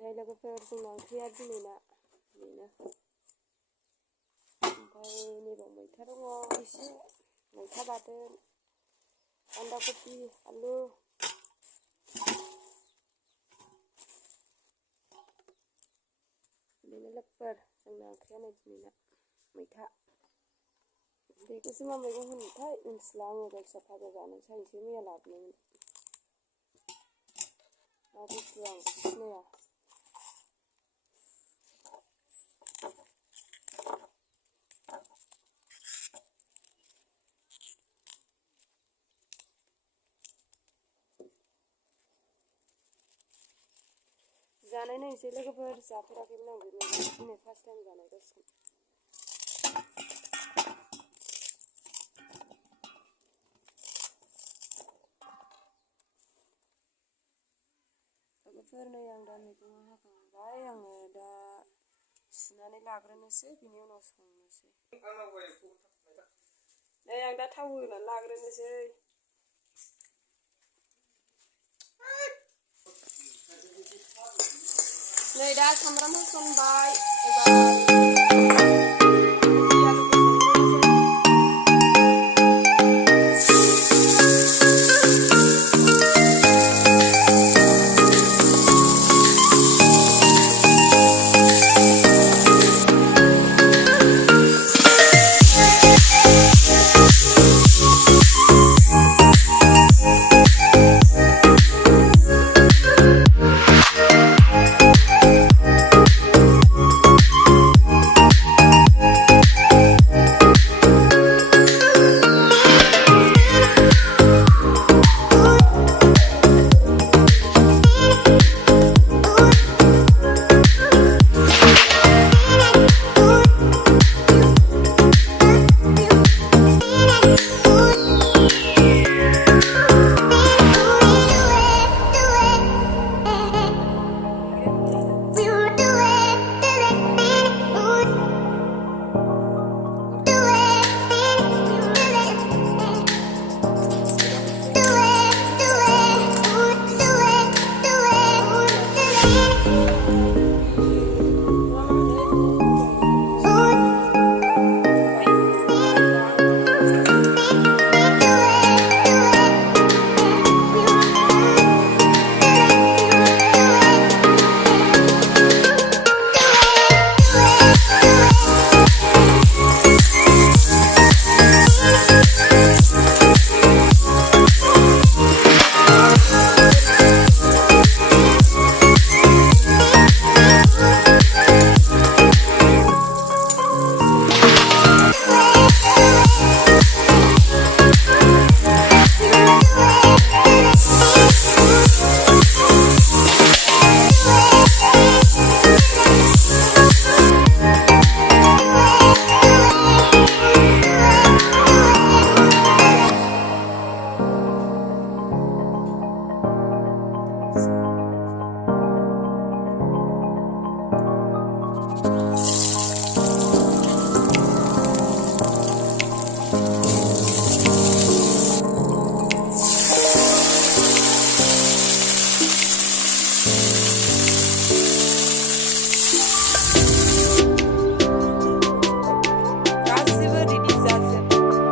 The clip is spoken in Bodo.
naylaydwफोर जोंना ओंख्रिया दिनैना बेनो ओमफ्राय नैबाव मैथा दङ एसे मैथा बाथोन बान्दा कपि आलु naylaydwफोर जोंना ओंख्रिया नै दिनैना मैथा बेखौसो मा मैगं होनोथाय मिन्थिला आङो जायखिया भाजा जानो सानसे मैया लाबोनायमोन मा बुस्थु आं सिनाया जानाय नायनोसै लोगोफोर जाफेराखैमोन आं बे मैगंखौ दिनै फार्स्ट टाइम जानाय जासिगोन लोगोफोर नै आं दा मैगङा हाखांबाय आङो दा सुनानै लाग्रोनोसै बिनि उनाव संनोसै नै आं दा थाव होनानै लाग्रोनोसै नै दा सामब्राम होसनबाय एबार